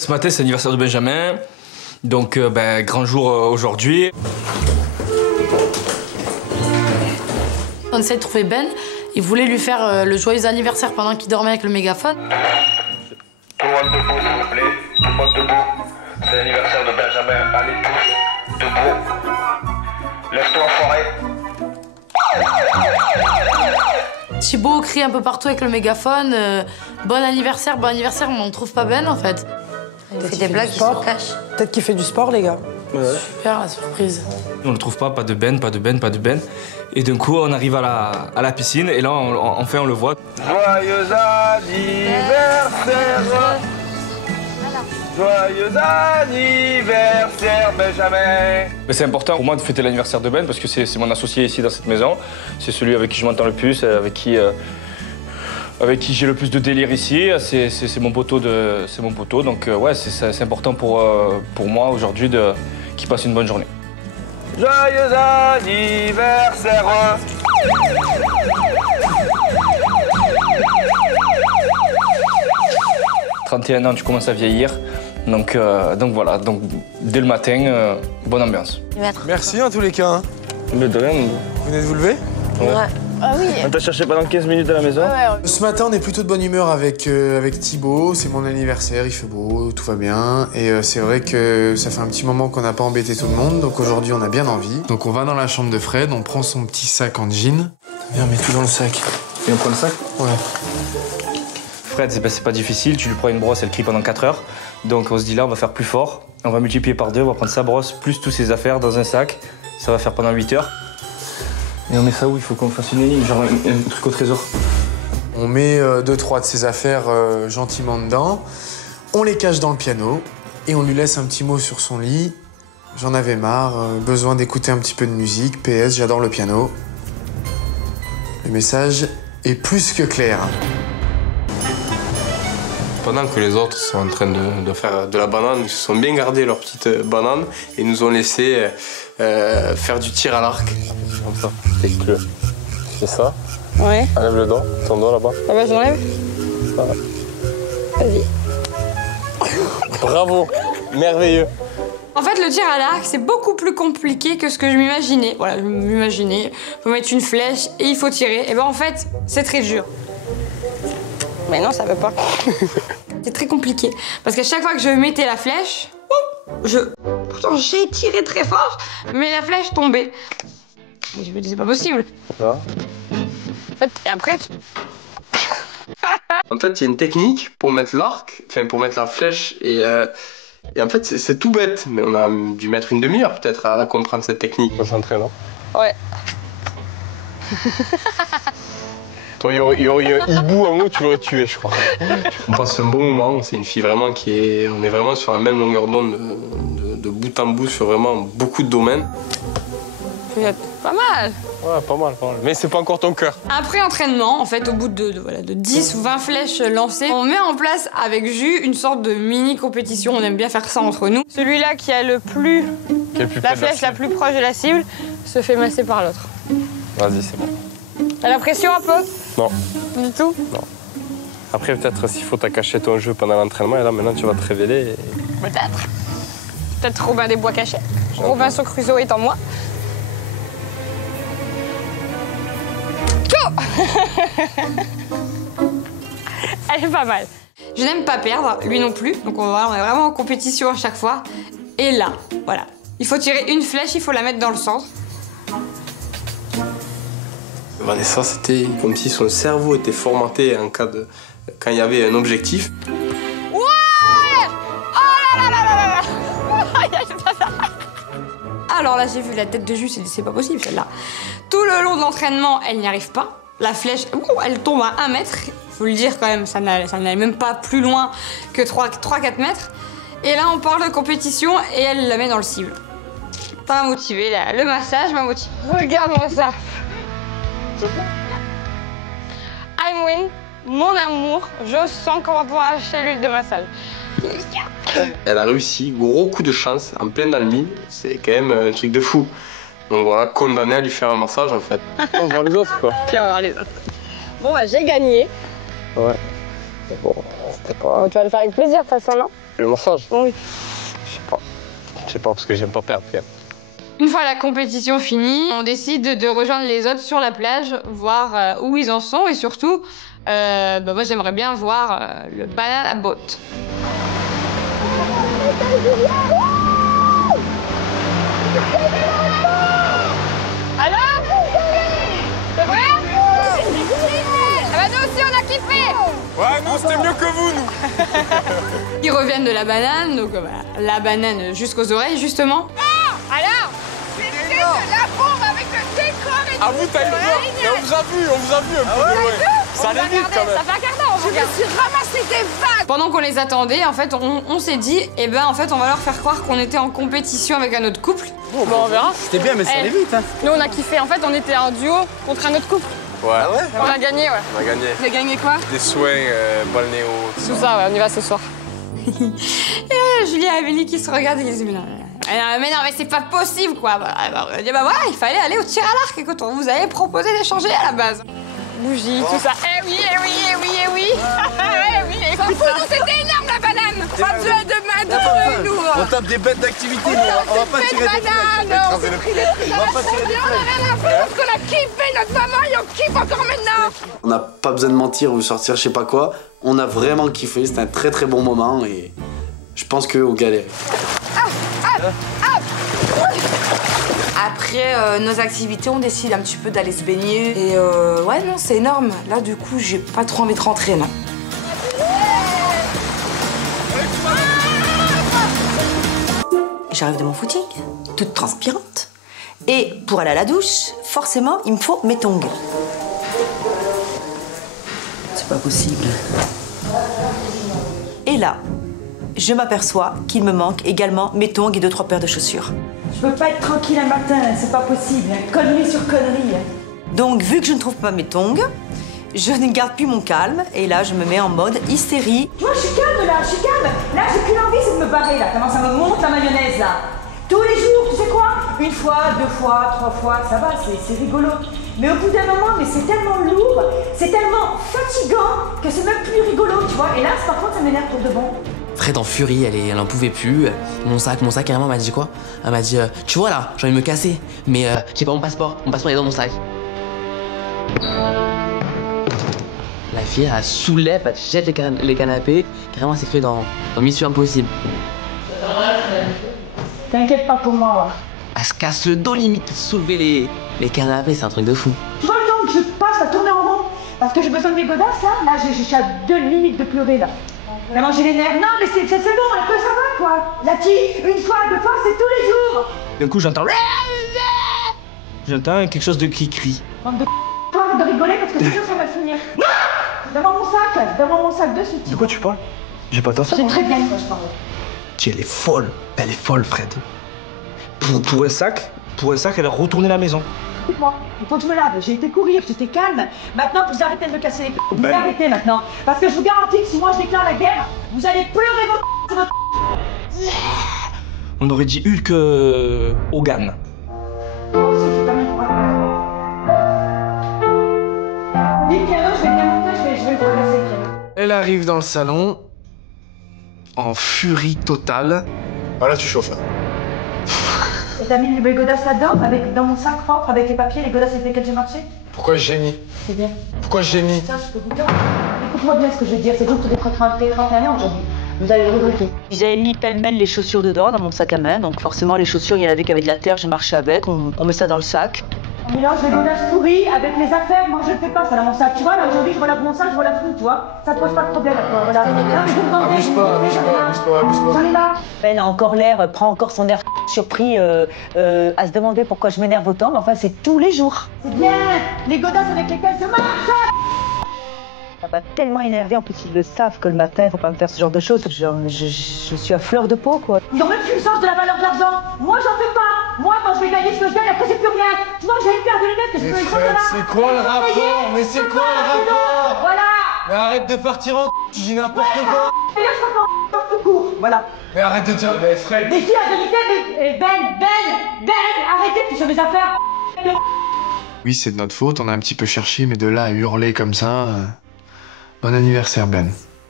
Ce matin, c'est l'anniversaire de Benjamin, donc grand jour aujourd'hui. On essaie de trouver Ben, il voulait lui faire le joyeux anniversaire pendant qu'il dormait avec le mégaphone. Tout le monde debout, s'il vous plaît. Tout le monde debout. C'est l'anniversaire de Benjamin. Allez, tous debout. Lève-toi, enfoiré. Thibaut crie un peu partout avec le mégaphone. Bon anniversaire, mais on trouve pas Ben en fait. Il fait des blagues, il se cache. Peut-être qu'il fait du sport, les gars. Ouais. Super la surprise. On le trouve pas de Ben. Et d'un coup, on arrive à la piscine et là, enfin, on le voit. Joyeux anniversaire. Joyeux anniversaire, Benjamin. C'est important pour moi de fêter l'anniversaire de Ben parce que c'est mon associé ici dans cette maison. C'est celui avec qui je m'entends le plus, avec qui j'ai le plus de délire ici. C'est mon poteau, donc ouais, c'est important pour moi aujourd'hui qu'il passe une bonne journée. Joyeux anniversaire. 31 ans, tu commences à vieillir. Donc voilà, dès le matin, bonne ambiance. Merci en tous les cas. Hein. Mais de rien. Vous venez de vous lever? Ouais. Ah oui. On t'a cherché pendant 15 minutes à la maison. Ce matin, on est plutôt de bonne humeur avec Thibaut. C'est mon anniversaire, il fait beau, tout va bien. Et c'est vrai que ça fait un petit moment qu'on n'a pas embêté tout le monde. Donc aujourd'hui, on a bien envie. Donc on va dans la chambre de Fred, on prend son petit sac en jean. Viens, mets tout dans le sac. Et on prend le sac? Ouais. Fred, c'est pas difficile, tu lui prends une brosse, elle crie pendant 4 heures. Donc on se dit là, on va faire plus fort. On va multiplier par 2, on va prendre sa brosse plus toutes ses affaires dans un sac. Ça va faire pendant 8 heures. Et on met ça où? Il faut qu'on fasse une énigme, genre un truc au trésor. On met 2-3 de ses affaires gentiment dedans. On les cache dans le piano et on lui laisse un petit mot sur son lit. J'en avais marre, besoin d'écouter un petit peu de musique. PS, j'adore le piano. Le message est plus que clair. Pendant que les autres sont en train de faire de la banane, ils se sont bien gardés leur petite banane et nous ont laissé faire du tir à l'arc. Comme ça, avec le... C'est ça. Ouais. Enlève le doigt, ton doigt là-bas. Ah bah j'enlève. Vas-y. Bravo, merveilleux. En fait, le tir à l'arc, c'est beaucoup plus compliqué que ce que je m'imaginais. Voilà, je m'imaginais, il faut mettre une flèche et il faut tirer. Et ben en fait, c'est très dur. Mais non, ça veut pas. C'est très compliqué. Parce qu'à chaque fois que je mettais la flèche, pourtant j'ai tiré très fort, mais la flèche tombait. Et je me disais, c'est pas possible. Ça. En fait, et après... En fait, il y a une technique pour mettre l'arc, enfin pour mettre la flèche et en fait, c'est tout bête, mais on a dû mettre une demi-heure peut-être à comprendre cette technique. On s'entraîne, non? Ouais. Toi, il y aurait un hibou en haut, tu l'aurais tué, je crois. On passe un bon moment, c'est une fille vraiment qui est... On est vraiment sur la même longueur d'onde de bout en bout sur vraiment beaucoup de domaines. Pas mal. Ouais, pas mal. Mais c'est pas encore ton cœur. Après entraînement, en fait, au bout de 10 ou 20 flèches lancées, on met en place avec Jus une sorte de mini compétition. On aime bien faire ça entre nous. Celui-là qui a la flèche la plus proche de la cible se fait masser par l'autre. Vas-y, c'est bon. T'as la pression un peu? Non. Du tout? Non. Après, peut-être s'il faut t'as caché ton jeu pendant l'entraînement, et là, maintenant, tu vas te révéler. Peut-être. Peut-être Robin des Bois cachés. Robinson Crusoe étant moi. Elle est pas mal. Je n'aime pas perdre, lui non plus. Donc on est vraiment en compétition à chaque fois. Et là, voilà. Il faut tirer une flèche, il faut la mettre dans le centre. Vanessa, c'était comme si son cerveau était formaté en cas de... quand il y avait un objectif. Ouais! Oh là là là là là! Alors là, j'ai vu la tête de Jus, c'est pas possible celle-là. Tout le long de l'entraînement, elle n'y arrive pas. La flèche, elle tombe à 1 mètre. Faut le dire quand même, ça n'allait même pas plus loin que 3-4 mètres. Et là, on parle de compétition et elle la met dans le cible. Ça m'a motivé, là. Le massage m'a motivé. Regarde-moi ça. I'm win, mon amour, je sens qu'on va pouvoir acheter l'huile de massage. Elle a réussi, gros coup de chance, en plein dans le mille. C'est quand même un truc de fou. Donc voilà, condamné à lui faire un massage en fait. On va voir les autres quoi. Puis on va voir les autres. Bon bah j'ai gagné. Ouais. Bon, Oh, tu vas le faire avec plaisir de toute façon, non? Le mensonge? Oui. Je sais pas, parce que j'aime pas perdre. Une fois la compétition finie, on décide de rejoindre les autres sur la plage, voir où ils en sont et surtout, moi j'aimerais bien voir le banana boat. Alors? C'est vrai? Ah bah nous aussi on a kiffé! Ouais, nous, c'était mieux que vous, nous. Ils reviennent de la banane, donc voilà, la banane jusqu'aux oreilles justement. Alors? C'était de la bombe avec le décor et tout. Ah, vous, t'as eu peur. Mais on vous a vu un peu. Ouais. Ça allait vite, quand même. Ça fait un quart d'heure, Je me suis ramassé des vagues. Pendant qu'on les attendait, en fait, on s'est dit, eh ben, en fait, on va leur faire croire qu'on était en compétition avec un autre couple. Bon, on verra. C'était bien, mais ça allait vite, hein. Nous, on a kiffé. En fait, on était un duo contre un autre couple. Ouais. Ah ouais? On a gagné, ouais. On a gagné. Vous avez gagné quoi? Des soins balnéo. Tout ça, ouais, on y va ce soir. Et Julie et Amélie qui se regardent et ils disent, mais non, mais c'est pas possible, quoi. On a dit, bah voilà, il fallait aller au tir à l'arc. Écoute, on vous avait proposé d'échanger à la base. Bougie, tout ça. Eh oui. Eh oui, écoute, Nous, c'était énorme la banane. Pas besoin de main de nous. On tape des bêtes d'activité, on va pas tirer des banane. On s'est pris les trucs. On a rien à faire parce qu'on a kiffé notre maman et on kiffe encore maintenant. On n'a pas besoin de mentir ou sortir je sais pas quoi. On a vraiment kiffé, c'était un très très bon moment et je pense qu'eux ont galéré. Après nos activités, on décide un petit peu d'aller se baigner. Et ouais, non, c'est énorme. Là, du coup, j'ai pas trop envie de rentrer, non. J'arrive de mon footing, toute transpirante. Et pour aller à la douche, forcément, il me faut mes tongs. C'est pas possible. Et là, je m'aperçois qu'il me manque également mes tongs et 2-3 paires de chaussures. Je peux pas être tranquille un matin, c'est pas possible. Connerie sur connerie. Donc, vu que je ne trouve pas mes tongs, je ne garde plus mon calme. Et là, je me mets en mode hystérie. Tu vois, je suis calme là, je suis calme. Là, j'ai qu'une envie, c'est de me barrer là. Comment ça me monte la mayonnaise là? Tous les jours, tu sais quoi? 1 fois, 2 fois, 3 fois, ça va, c'est rigolo. Mais au bout d'un moment, mais c'est tellement lourd, c'est tellement fatigant que c'est même plus rigolo, tu vois. Et là, par contre, ça m'énerve pour de bon. Fred en furie, elle en pouvait plus. Mon sac carrément, elle m'a dit quoi? Elle m'a dit, tu vois là, j'ai envie de me casser, mais j'ai pas mon passeport il est dans mon sac. La fille, elle soulève, elle jette les canapés, carrément, elle s'est fait dans Mission Impossible. T'inquiète pas pour moi. Elle se casse le dos limite, soulever les canapés, c'est un truc de fou. Tu vois le temps que je passe à tourner en rond parce que j'ai besoin de mes godasses là. Là, j'ai à 2 minutes de pleurer là. Vraiment, j'ai les nerfs. Non, mais c'est bon, un peu ça va quoi. La tige, 1 fois, 2 fois, c'est tous les jours. D'un coup, j'entends quelque chose qui crie. Bande de toi, arrête de rigoler parce que c'est sûr ça va finir. Devant mon sac de suite. De quoi tu parles? J'ai pas tort. C'est très bien quand je parle. Elle est folle, Fred. Pour un sac, elle a retourné la maison. Écoute-moi, quand je me lave, j'ai été courir, c'était calme. Maintenant, vous arrêtez de me casser les couilles. Vous arrêtez maintenant. Parce que je vous garantis que si moi je déclare la guerre, vous allez pleurer votre... On aurait dit Hulk Hogan. Moi aussi, je suis quand même... Dis Pierrot, je vais bien monter, je vais le traverser, Pierrot. Elle arrive dans le salon, en furie totale. Ah là, tu chauffes là. Et t'as mis les godasses là-dedans, dans mon sac propre, avec les papiers, les godasses avec lesquels j'ai marché? Pourquoi j'ai mis? C'est bien. Pourquoi j'ai mis? Ça, je peux vous dire. Écoute-moi bien ce que je veux dire, c'est juste des 31 ans aujourd'hui. Vous allez le regretter. J'avais mis pêle-mêle les chaussures dedans, dans mon sac à main. Donc forcément, les chaussures, il y en avait qui avaient de la terre, je marchais avec. On met ça dans le sac. On mélange les godasses pourries avec les affaires. Moi, je le fais pas, ça dans mon sac. Tu vois, là, aujourd'hui, je relève mon sac, je relève tout, tu vois. Ça te pose pas de problème à toi, voilà. Non, mais vous me vendez, Abuse pas. J'en ai marre. Elle a encore l'air, prend encore son air surpris à se demander pourquoi je m'énerve autant. Mais enfin, c'est tous les jours. C'est bien. Les godasses avec lesquelles je marche. Ça m'a tellement énervé. En plus, ils le savent que le matin, il faut pas me faire ce genre de choses. Je suis à fleur de peau, quoi. Ils ont même plus le sens de la valeur de l'argent. Moi, j'en fais pas. Moi, quand je vais gagner ce que je gagne, après, c'est plus rien. Tu vois, j'ai une paire de lunettes que je peux écouter là. C'est quoi le rapport? Mais c'est quoi le rapport? Voilà. Mais arrête de partir en tu dis n'importe quoi. Et là, je crois qu'on tout court. Voilà. Mais arrête de dire... Mais Fred... Mais si, la vérité, Ben, arrêtez, tu fais mes affaires. Oui, c'est de notre faute, on a un petit peu cherché, mais de là à hurler comme ça... Bon anniversaire, Ben.